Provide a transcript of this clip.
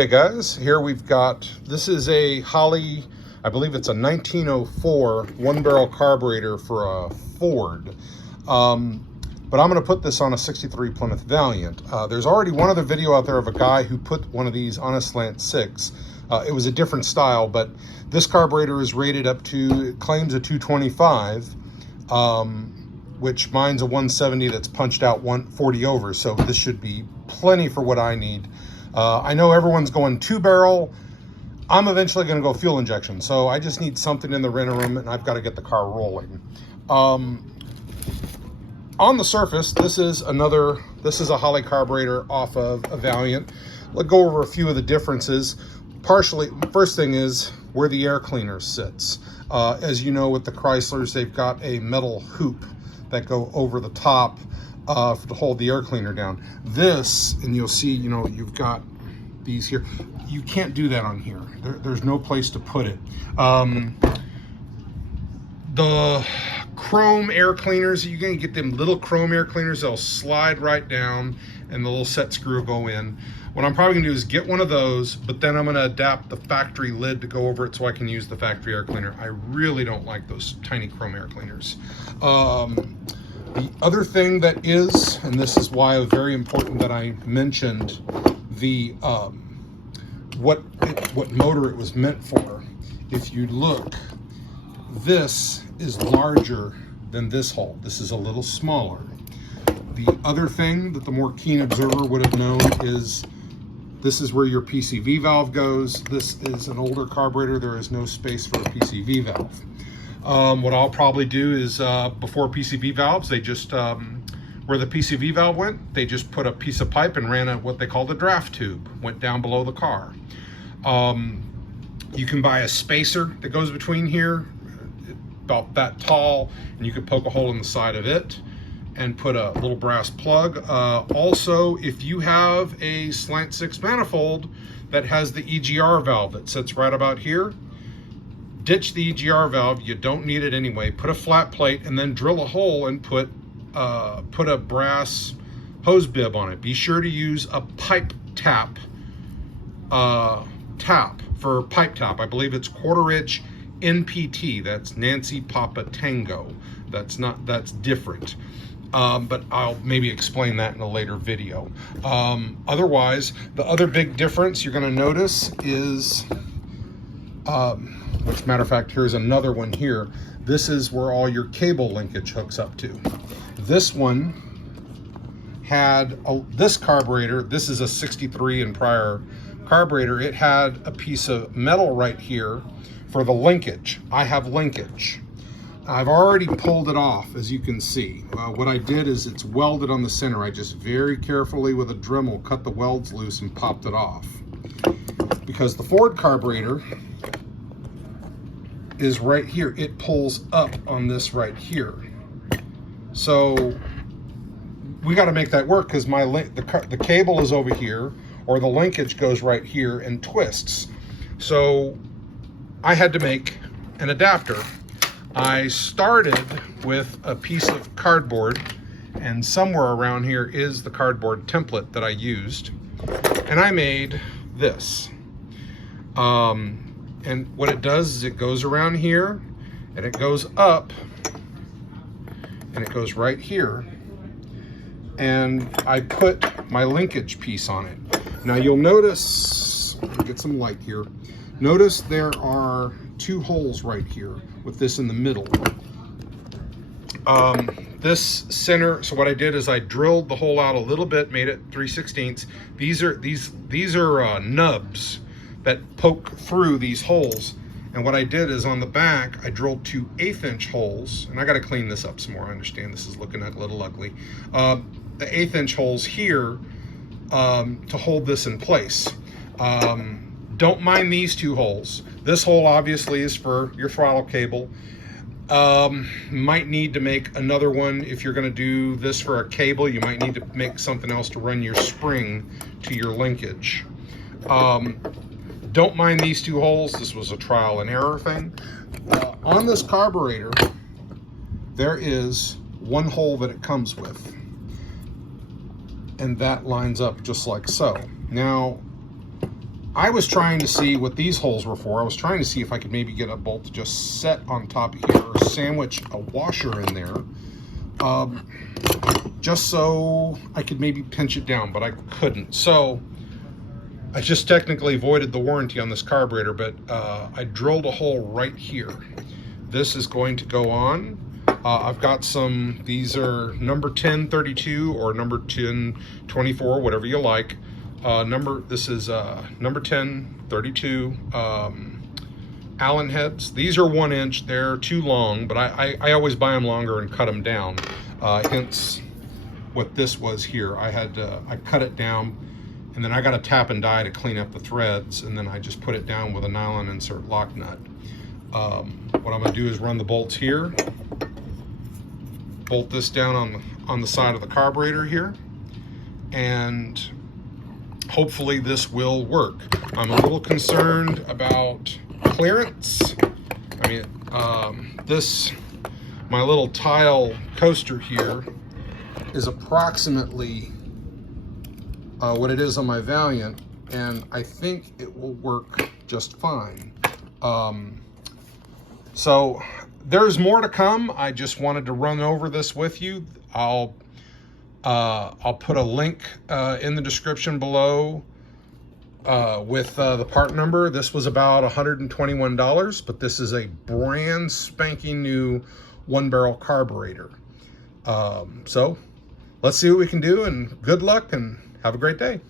Hey guys, here we've got, this is a Holley, I believe it's a 1904 one-barrel carburetor for a Ford. But I'm going to put this on a 63 Plymouth Valiant. There's already one other video out there of a guy who put one of these on a Slant 6. It was a different style, but this carburetor is rated up to, it claims a 225, which mine's a 170 that's punched out 140 over, so this should be plenty for what I need. I know everyone's going 2-barrel. I'm eventually going to go fuel injection, so I just need something in the interim, and I've got to get the car rolling. On the surface, this is a Holley carburetor off of a Valiant. Let's go over a few of the differences. First thing is where the air cleaner sits. As you know, with the Chryslers, they've got a metal hoop that go over the top to hold the air cleaner down. This, and you'll see, you know, you've got these here. You can't do that on here. There's no place to put it. The chrome air cleaners, you're gonna get them little chrome air cleaners. They'll slide right down and the little set screw will go in. What I'm probably gonna do is get one of those, but then I'm gonna adapt the factory lid to go over it so I can use the factory air cleaner. I really don't like those tiny chrome air cleaners. The other thing that is, and this is why it was very important that I mentioned the what motor it was meant for. If you look, this is larger than this hole. This is a little smaller. The other thing that the more keen observer would have known is this is where your PCV valve goes. This is an older carburetor. There is no space for a PCV valve. What I'll probably do is before PCV valves, they just where the PCV valve went, they just put a piece of pipe and ran what they called a draft tube, went down below the car. You can buy a spacer that goes between here, about that tall, and you could poke a hole in the side of it and put a little brass plug. Also, if you have a Slant 6 manifold that has the EGR valve that sits right about here, ditch the EGR valve. You don't need it anyway. Put a flat plate and then drill a hole and put a brass hose bib on it. Be sure to use a pipe tap for pipe tap. I believe it's 1/4 inch NPT. That's Nancy Papa Tango. That's different. But I'll maybe explain that in a later video. Otherwise, the other big difference you're going to notice is which, matter of fact, here's another one here. This is where all your cable linkage hooks up to. This one had this carburetor. This is a 63 and prior carburetor. It had a piece of metal right here for the linkage. I have linkage. I've already pulled it off, as you can see. What I did is it's welded on the center. I just very carefully with a Dremel cut the welds loose and popped it off. Because the Ford carburetor is right here. It pulls up on this right here. So we got to make that work because the cable is over here, or the linkage goes right here and twists. So I had to make an adapter. I started with a piece of cardboard, and somewhere around here is the cardboard template that I used, and I made this. And what it does is it goes around here and it goes up and it goes right here, and I put my linkage piece on it. Now you'll notice, get some light here, notice there are 2 holes right here with this in the middle. This center, so what I did is I drilled the hole out a little bit, made it 3/16. These are nubs that poke through these holes, and what I did is on the back I drilled 2 1/8 inch holes, and I got to clean this up some more. I understand this is looking a little ugly. The 1/8 inch holes here to hold this in place. Don't mind these 2 holes. This hole obviously is for your throttle cable. Might need to make another one if you're going to do this for a cable. You might need to make something else to run your spring to your linkage. Don't mind these 2 holes. This was a trial and error thing. On this carburetor, there is 1 hole that it comes with, and that lines up just like so. Now, I was trying to see what these holes were for. I was trying to see if I could maybe get a bolt to just set on top of here or sandwich a washer in there, just so I could maybe pinch it down, but I couldn't. So I just technically voided the warranty on this carburetor, but I drilled a hole right here. This is going to go on. I've got some, these are number 1032 or number 1024, whatever you like. This is number 1032 Allen heads. These are 1 inch. They're too long, but I always buy them longer and cut them down. Hence what this was here. I cut it down, and then I got a tap and die to clean up the threads, and then I just put it down with a nylon insert lock nut. What I'm gonna do is run the bolts here, bolt this down on the side of the carburetor here, and hopefully this will work. I'm a little concerned about clearance. I mean, my little tile coaster here is approximately what it is on my Valiant, and I think it will work just fine. So there's more to come. I just wanted to run over this with you. I'll put a link in the description below with the part number. This was about $121, but this is a brand spanking new 1-barrel carburetor. So let's see what we can do, and good luck and have a great day.